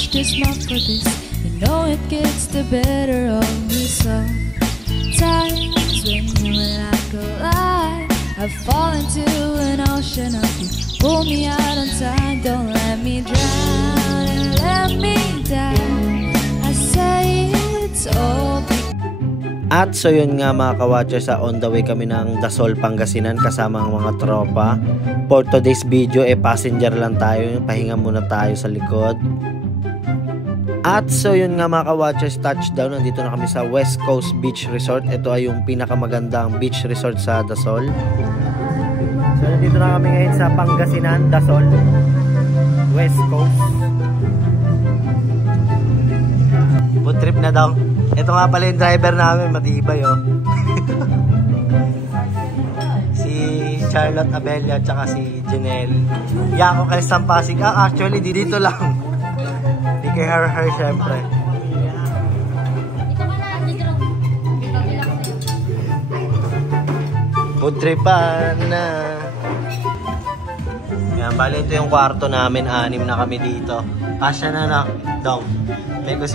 much this month for this. You know it gets the better of me sometimes. When you and I collide, I fall into an ocean of you. Pull me out on time, don't let me drown and let me down. I say it's all. At so yun nga mga ka-watchers, on the way kami ng Dasol, Pangasinan kasama ang mga tropa. For today's video, passenger lang tayo, pahinga muna tayo sa likod. At so yun nga mga ka-watchers, touchdown, nandito na kami sa West Coast Beach Resort. Ito ay yung pinakamagandang beach resort sa Dasol. So nandito na kami ngayon sa Pangasinan, Dasol, West Coast. Food trip na daw. Ito nga pala yung driver namin, matibay oh. Si Charlotte Abella at saka si Janelle. Yako kay Sampasig. Actually dito lang. Di kay her syempre. Food tripan na. Yan, bali ito yung kwarto namin. 6 na kami dito. Kasya na na. Dong. Megos.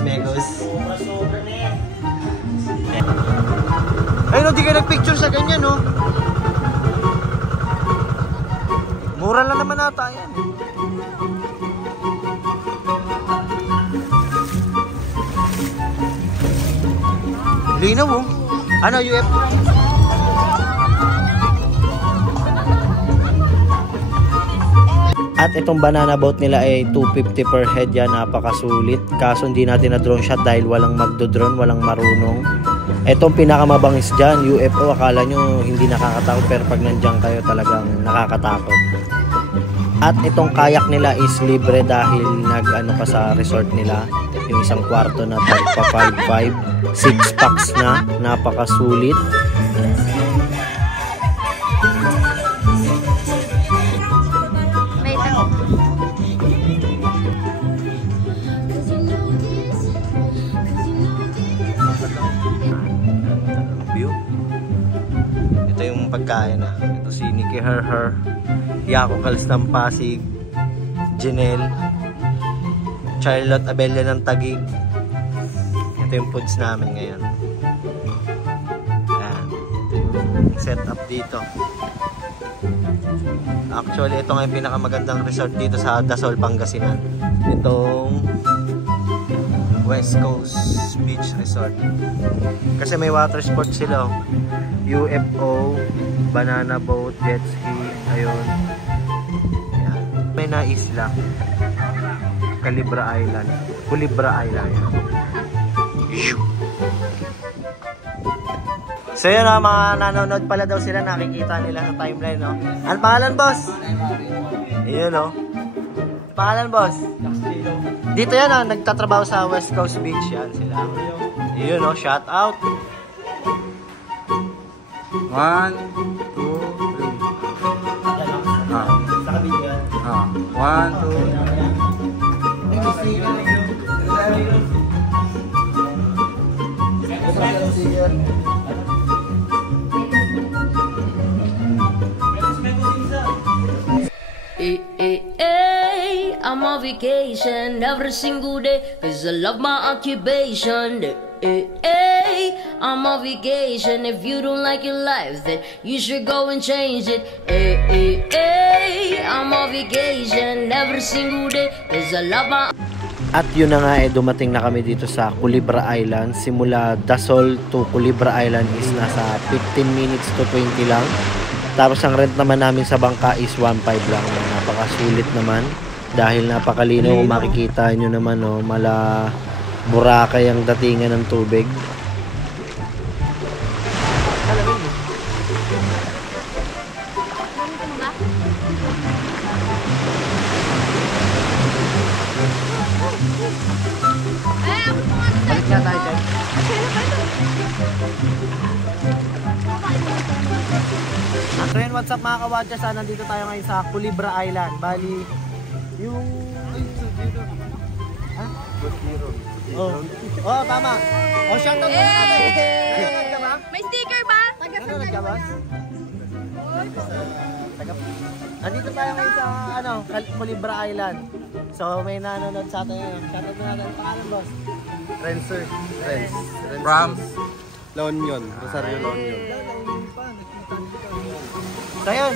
Ay no, di ka nagpicture sa ganyan no. Mura lang naman ata yan. Linaw oh. Ano UF? At itong banana boat nila ay 250 per head yan, napakasulit. Kaso hindi natin na drone shot dahil walang magdo-drone, walang marunong. Itong pinakamabangis dyan, UFO, akala nyo hindi nakakatakot pero pag nandiyan kayo talagang nakakatakot. At itong kayak nila is libre dahil nag-ano pa sa resort nila. Yung isang kwarto na tagpa 5-5, 6 packs na, napakasulit. Ito yung pagkain na. Ito si Nikki Her, Yako Kalis ng Pasig, Janelle, Charlotte Abella ng Taguig. Ito yung foods namin ngayon. Ayan. Ito yung setup dito. Actually, ito nga yung pinakamagandang resort dito sa Dasol, Pangasinan. Itong West Coast Beach Resort. Kasi may water sports sila. UFO, banana boat, jet ski, ayun. Ayan. May na isla. Culebra Island. So yun na, mga nanonood pala daw sila, nakikita nila sa timeline, no? Ano pangalan, boss? Ayun, no? Pangalan, boss? Dito yan, no? Nagtatrabaho sa West Coast Beach, yan sila. Ayun, no? Shout out. 1, 2, 3. Sa kabin yan. 1, 2. I'm on vacation every single day, cause I love my occupation. I'm on vacation. If you don't like your life, then you should go and change it. I'm on vacation every single day, cause I love my. At yun na nga, dumating na kami dito sa Culebra Island. Simula Dasol to Culebra Island is nasa 15 minutes to 20 lang. Tapos ang rent naman namin sa bangka is 1.5 lang. Napakasulit naman dahil napakalinaw. Kung makikita nyo naman, oh, mala Boracay ang datingan ng tubig. Balik na tayo dyan. So yun, what's up mga kawadya? Nandito tayo ngayon sa Culebra Island. Bali, yung... Ha? Oh, tama. Oh, shout out muna natin. Nanonood ka ba? May sticker ba? Nanonood ka ba? Nandito tayo ngayon sa Culebra Island. So may nanonood sa atin ngayon. Shoutout na natin. Pangalan, boss? Renser. Renz. From? La Union. Rosario La Union. So yun.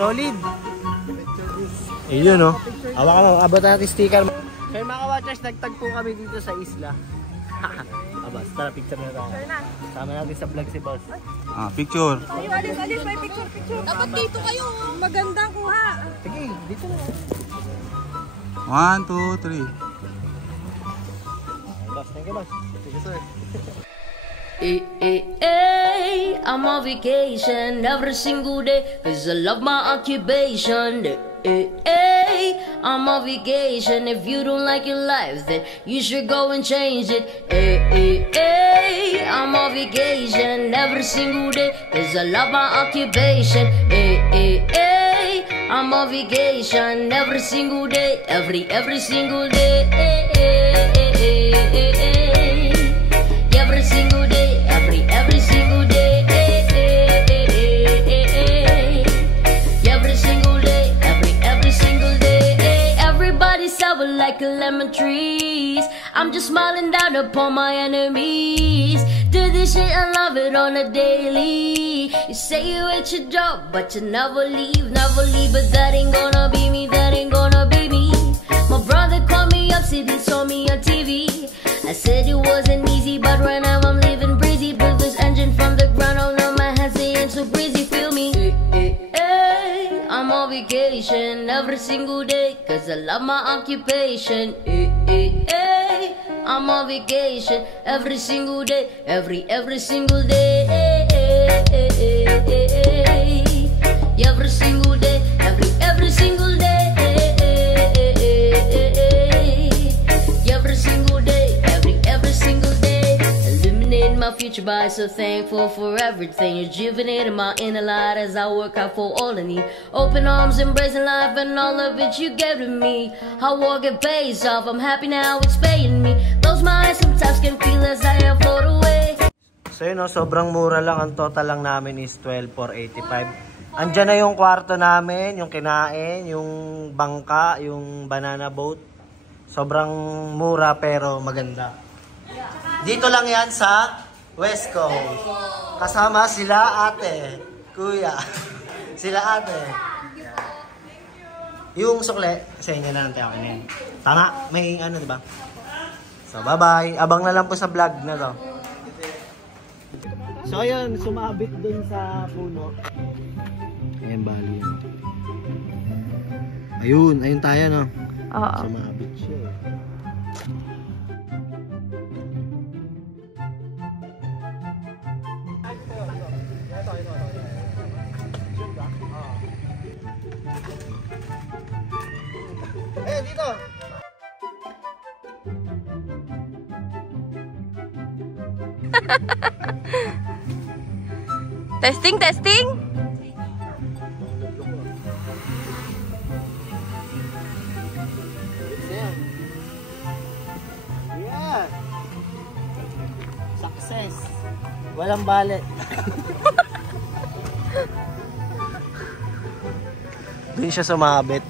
Solid. Ayun no. Awa ka na. Abot natin sticker. So yung mga ka-watchers, nagtagpo kami dito sa isla. Abas, tara picture na tayo. Sama natin sa vlog si boss. Picture. Ayo, alis, may picture. Dapat dito kayo. Magandang kuha. Sige, dito na. 1, 2, 3. Boss, thank you boss. Sige, sir. I'm on vacation every single day, cause I love my occupation. I'm on vacation. If you don't like your life, then you should go and change it. I'm on vacation every single day, cause I love my occupation. I'm on vacation every single day, every single day. Every single day, every single day. Every single day, every single day. Everybody sour like a lemon trees. I'm just smiling down upon my enemies. Do this shit and love it on a daily. You say you hate your job, but you never leave. But that ain't gonna be me, that ain't gonna be me. My brother called me up, said he saw me on TV. I said it wasn't easy, but right now I'm living breezy. Build this engine from the ground, oh no, my hands ain't so breezy, feel me? I'm on vacation every single day, cause I love my occupation. I'm on vacation every single day, every single day. Every single day, every single day. Every single day, every single day. Illuminating my future by so thankful for everything. Rejuvenating my inner light as I work out for all I need. Open arms, embracing life and all of it you gave to me. Hard work it pays off, I'm happy now it's paying me. Close my eyes, sometimes can feel as I am float away. So yun no, sobrang mura lang. Ang total lang namin is 12,485. Andyan na yung kwarto namin, yung kinain, yung bangka, yung banana boat. Sobrang mura pero maganda. Dito lang yan sa West Coast. Kasama sila ate, kuya. Sila ate. Yung sukle, sa inyo na natin ako yun. Tama, may ano diba? So bye-bye. Abang na lang po sa vlog na to. So ayun, sumabit dun sa puno. Ayan, bali. Ayun tayo no. Oo. Sumabit siya. Eh, dito. Testing. Yeah. Success. Walang balet. Doon siya sumabit.